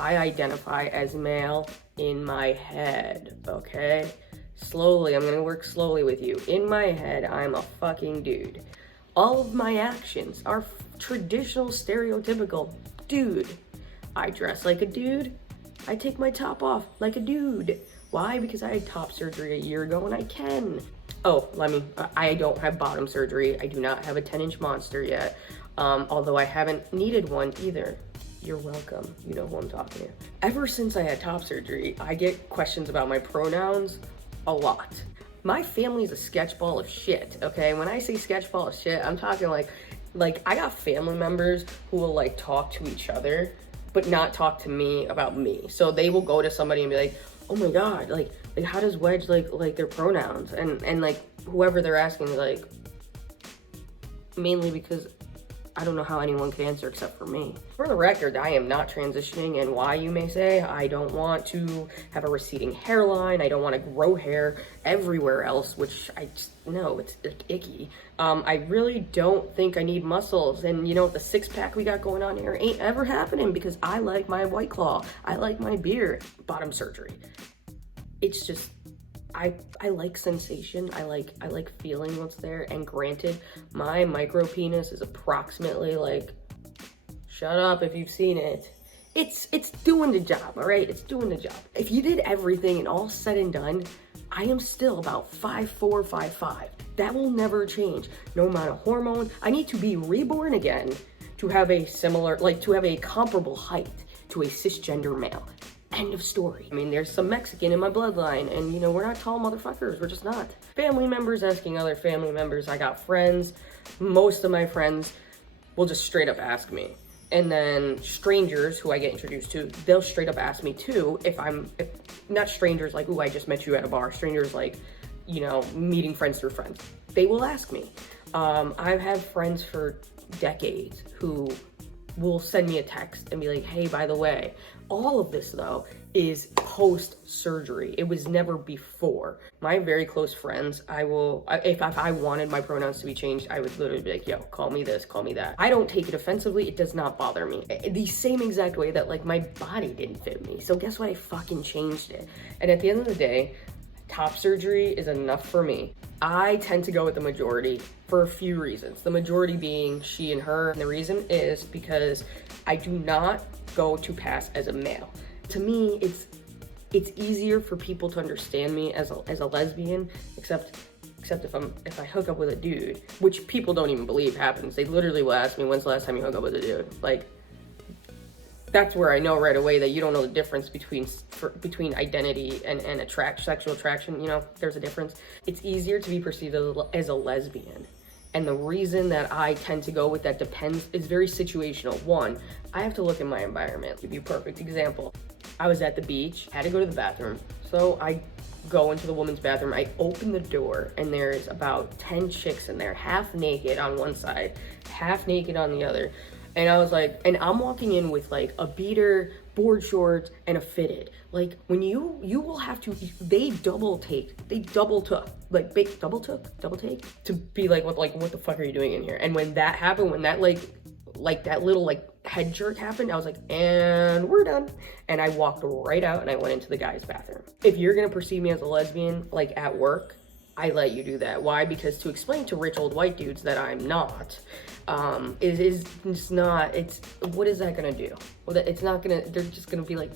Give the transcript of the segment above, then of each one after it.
I identify as male in my head, okay? Slowly, I'm gonna work slowly with you. In my head, I'm a fucking dude. All of my actions are traditional, stereotypical dude. I dress like a dude. I take my top off like a dude. Why? Because I had top surgery a year ago and I can. Oh, I don't have bottom surgery. I do not have a 10-inch monster yet, although I haven't needed one either. You're welcome. You know who I'm talking to. Ever since I had top surgery, I get questions about my pronouns a lot. My family's a sketchball of shit, okay? When I say sketchball of shit, I'm talking like I got family members who will like talk to each other, but not talk to me about me. So they will go to somebody and be like, oh my God, like how does Wedge like their pronouns? And like whoever they're asking is like, mainly because I don't know how anyone could answer except for me. For the record, I am not transitioning, and why, you may say. I don't want to have a receding hairline. I don't want to grow hair everywhere else, which I just, no, it's icky. I really don't think I need muscles, and you know, the six-pack we got going on here ain't ever happening because I like my White Claw. I like my beer. Bottom surgery. It's just, I like sensation. I like feeling what's there. And granted, my micro penis is approximately like, shut up if you've seen it. It's doing the job, all right? It's doing the job. If you did everything and all said and done, I am still about 5'4", 5'5". That will never change. No amount of hormone. I need to be reborn again to have a similar, like to have a comparable height to a cisgender male. End of story. I mean, there's some Mexican in my bloodline, and you know, we're not tall motherfuckers, we're just not. Family members asking other family members. I got friends. Most of my friends will just straight up ask me. And then strangers who I get introduced to, they'll straight up ask me too, if not strangers like, ooh, I just met you at a bar. Strangers like, you know, meeting friends through friends. They will ask me. I've had friends for decades who will send me a text and be like, hey, by the way. All of this though is post-surgery. It was never before. My very close friends, if I wanted my pronouns to be changed, I would literally be like, yo, call me this, call me that. I don't take it offensively. It does not bother me. The same exact way that like my body didn't fit me. So guess what? I fucking changed it. And at the end of the day, top surgery is enough for me. I tend to go with the majority for a few reasons. The majority being she and her. And the reason is because I do not go to pass as a male. To me, it's easier for people to understand me as a lesbian, except if I hook up with a dude, which people don't even believe happens. They literally will ask me, when's the last time you hooked up with a dude? Like, that's where I know right away that you don't know the difference between identity and sexual attraction. You know, there's a difference. It's easier to be perceived as a lesbian. And the reason that I tend to go with that depends is very situational. One, I have to look in my environment. I'll give you a perfect example. I was at the beach, had to go to the bathroom. So I go into the woman's bathroom, I open the door, and there's about 10 chicks in there, half naked on one side, half naked on the other. And I was like, and I'm walking in with like a beater, board shorts, and a fitted. Like when you will have to, they double take to be like, what the fuck are you doing in here? And when that happened, when that like that little like head jerk happened, I was like, and we're done. And I walked right out and I went into the guy's bathroom. If you're gonna perceive me as a lesbian, like at work, I let you do that. Why? Because to explain to rich old white dudes that I'm not, what is that gonna do? Well, it's not gonna, they're just gonna be like,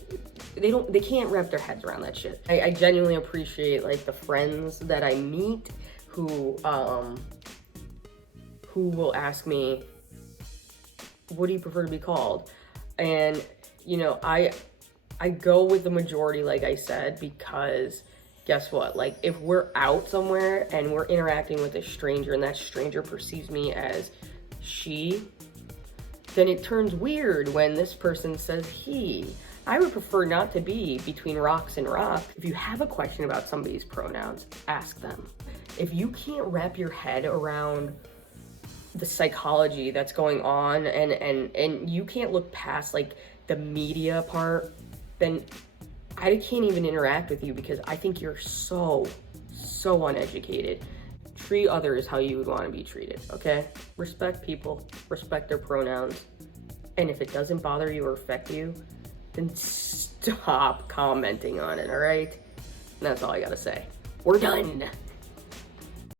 they can't wrap their heads around that shit. I genuinely appreciate like the friends that I meet who will ask me, what do you prefer to be called? And you know, I go with the majority, like I said, because guess what? Like if we're out somewhere and we're interacting with a stranger and that stranger perceives me as she, then it turns weird when this person says he. I would prefer not to be between rocks and rock. If you have a question about somebody's pronouns, ask them. If you can't wrap your head around the psychology that's going on and you can't look past like the media part, then I can't even interact with you because I think you're so uneducated. Treat others how you would want to be treated, okay? Respect people, respect their pronouns, and if it doesn't bother you or affect you, then stop commenting on it, all right? And that's all I gotta say. We're done.